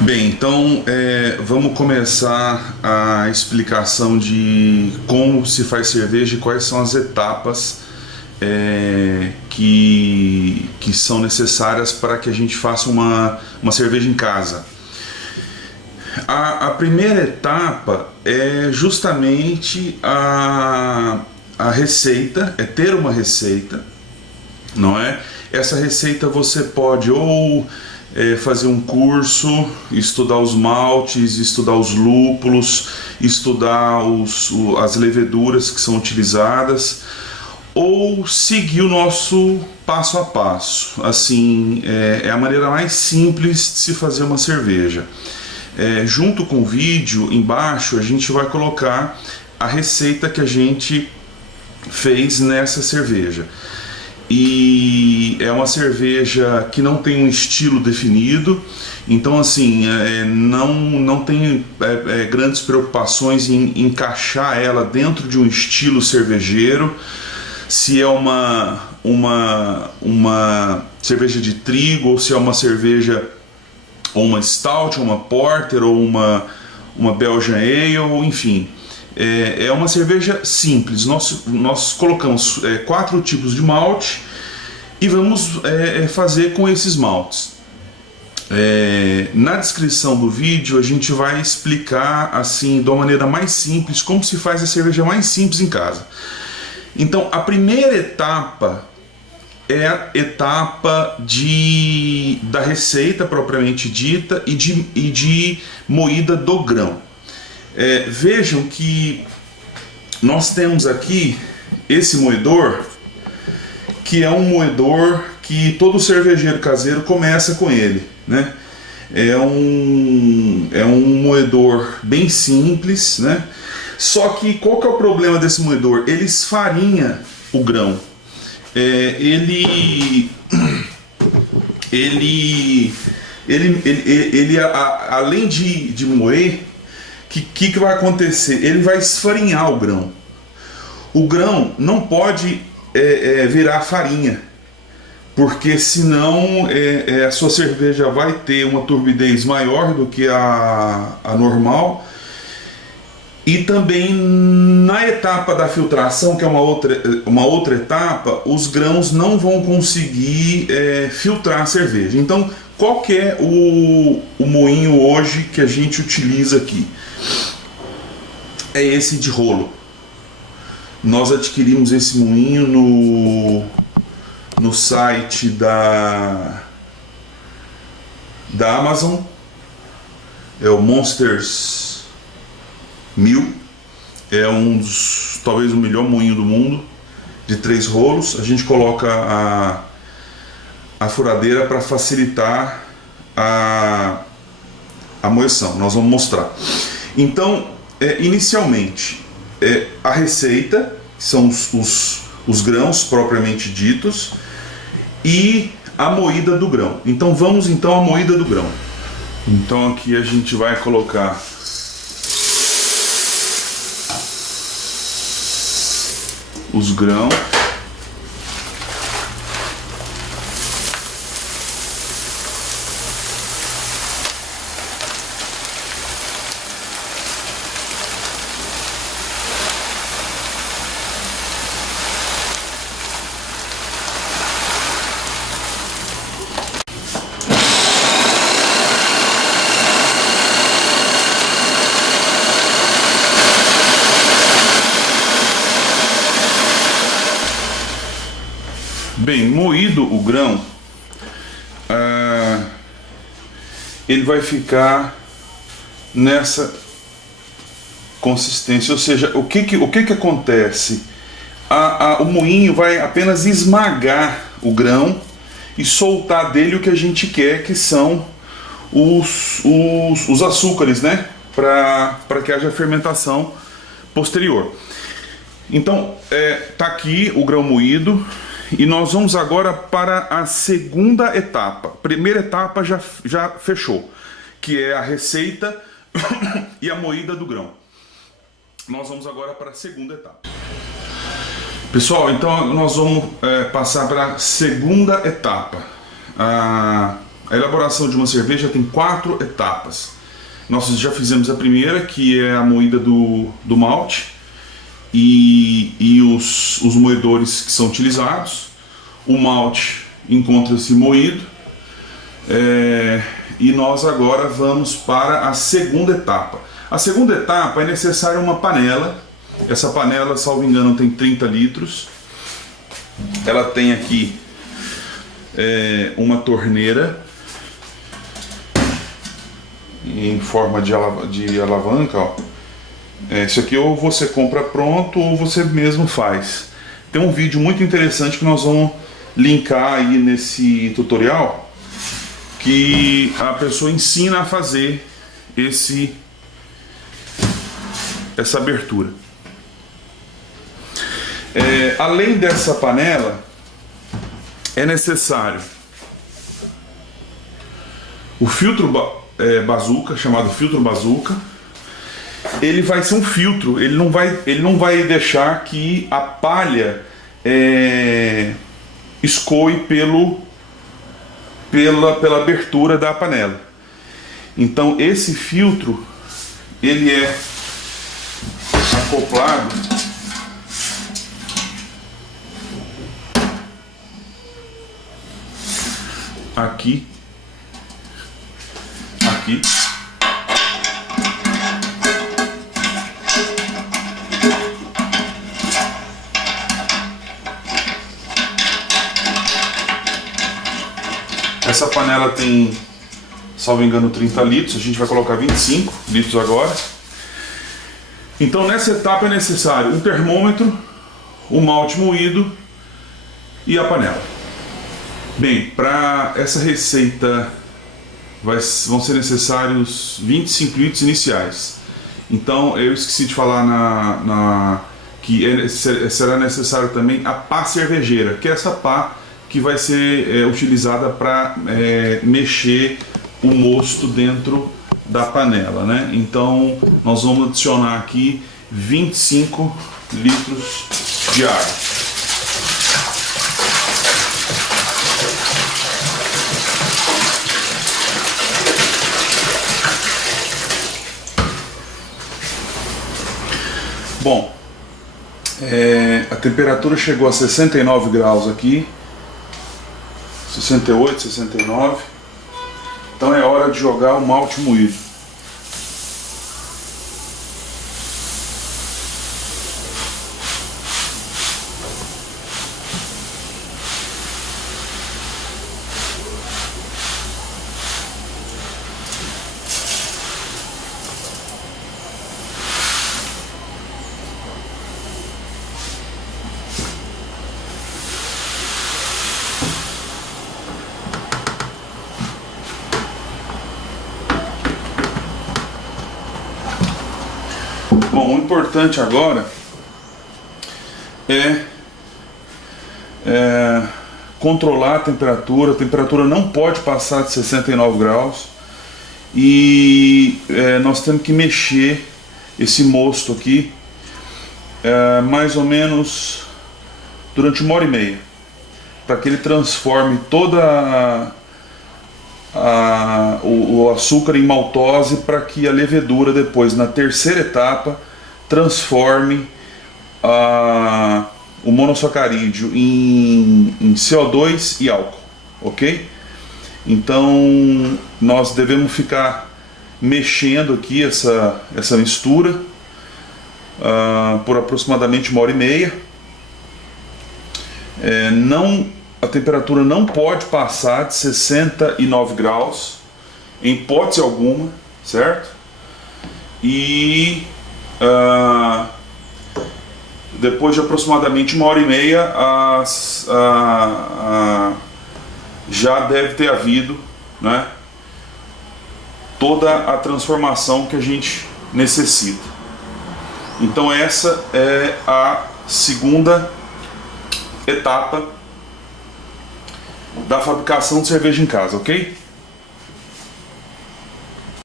Bem, então vamos começar a explicação de como se faz cerveja e quais são as etapas que são necessárias para que a gente faça uma cerveja em casa. A primeira etapa é justamente a receita, é ter uma receita, não é? Essa receita você pode ou fazer um curso, estudar os maltes, estudar os lúpulos, estudar as leveduras que são utilizadas, ou seguir o nosso passo a passo. Assim, é a maneira mais simples de se fazer uma cerveja. Junto com o vídeo, embaixo, a gente vai colocar a receita que a gente fez nessa cerveja. E é uma cerveja que não tem um estilo definido, então assim, não tem grandes preocupações em encaixar ela dentro de um estilo cervejeiro. Se é uma cerveja de trigo, ou se é uma cerveja, ou uma stout, ou uma porter, ou uma Belgian Ale, ou enfim. É uma cerveja simples. Nós colocamos 4 tipos de malte e vamos fazer com esses maltes. Na descrição do vídeo a gente vai explicar assim, de uma maneira mais simples, como se faz a cerveja mais simples em casa. Então a primeira etapa é a etapa da receita propriamente dita e de moída do grão. Vejam que nós temos aqui esse moedor, que é um moedor que todo cervejeiro caseiro começa com ele, né? É um moedor bem simples, né? Só que qual que é o problema desse moedor? Ele esfarinha o grão. Além de moer, que vai acontecer? Ele vai esfarinhar o grão. O grão não pode virar farinha, porque senão a sua cerveja vai ter uma turbidez maior do que a normal. E também na etapa da filtração, que é uma outra etapa, os grãos não vão conseguir filtrar a cerveja. Então, qual que é o moinho hoje que a gente utiliza aqui? É esse de rolo. Nós adquirimos esse moinho no site da Amazon. É o Monsters 1000. É talvez o melhor moinho do mundo, de 3 rolos. A gente coloca a furadeira para facilitar a moeção. Nós vamos mostrar. Então, inicialmente, a receita, que são os grãos propriamente ditos, e a moída do grão. Então vamos à moída do grão. Então aqui a gente vai colocar os grãos. Bem, moído o grão, ele vai ficar nessa consistência, ou seja, o que acontece? O moinho vai apenas esmagar o grão e soltar dele o que a gente quer, que são os açúcares, né? Para que haja fermentação posterior. Então, tá aqui o grão moído. E nós vamos agora para a segunda etapa. Primeira etapa já fechou, que é a receita e a moída do grão. Nós vamos agora para a segunda etapa. Pessoal, então nós vamos passar para a segunda etapa. A elaboração de uma cerveja tem 4 etapas. Nós já fizemos a primeira, que é a moída do malte e os moedores que são utilizados. O malte encontra-se moído, e nós agora vamos para a segunda etapa. A segunda etapa é necessária uma panela. Essa panela, salvo engano, tem 30 litros. Ela tem aqui uma torneira em forma de alavanca, ó. Isso aqui ou você compra pronto ou você mesmo faz. Tem um vídeo muito interessante que nós vamos linkar aí nesse tutorial, que a pessoa ensina a fazer essa abertura. Além dessa panela, é necessário o filtro bazuca, chamado filtro bazuca. Ele vai ser um filtro, ele não vai deixar que a palha escoe pela abertura da panela. Então esse filtro, ele é acoplado aqui. Essa panela tem, salvo engano, 30 litros. A gente vai colocar 25 litros agora. Então nessa etapa é necessário um termômetro, o malte moído e a panela. Bem, para essa receita vão ser necessários 25 litros iniciais. Então eu esqueci de falar que será necessário também a pá cervejeira, que é essa pá que vai ser utilizada para mexer o mosto dentro da panela, né? Então nós vamos adicionar aqui 25 litros de água. Bom, a temperatura chegou a 69 graus aqui, 68, 69. Então é hora de jogar o malte moído. Bom, o importante agora é controlar a temperatura não pode passar de 69 graus e nós temos que mexer esse mosto aqui mais ou menos durante 1h30, para que ele transforme toda o açúcar em maltose, para que a levedura depois, na terceira etapa, transforme o monossacarídeo em CO2 e álcool, ok? Então nós devemos ficar mexendo aqui essa mistura por aproximadamente 1h30. A temperatura não pode passar de 69 graus, em hipótese alguma, certo? E depois de aproximadamente 1h30, já deve ter havido, né, toda a transformação que a gente necessita. Então essa é a segunda etapa da fabricação de cerveja em casa, ok?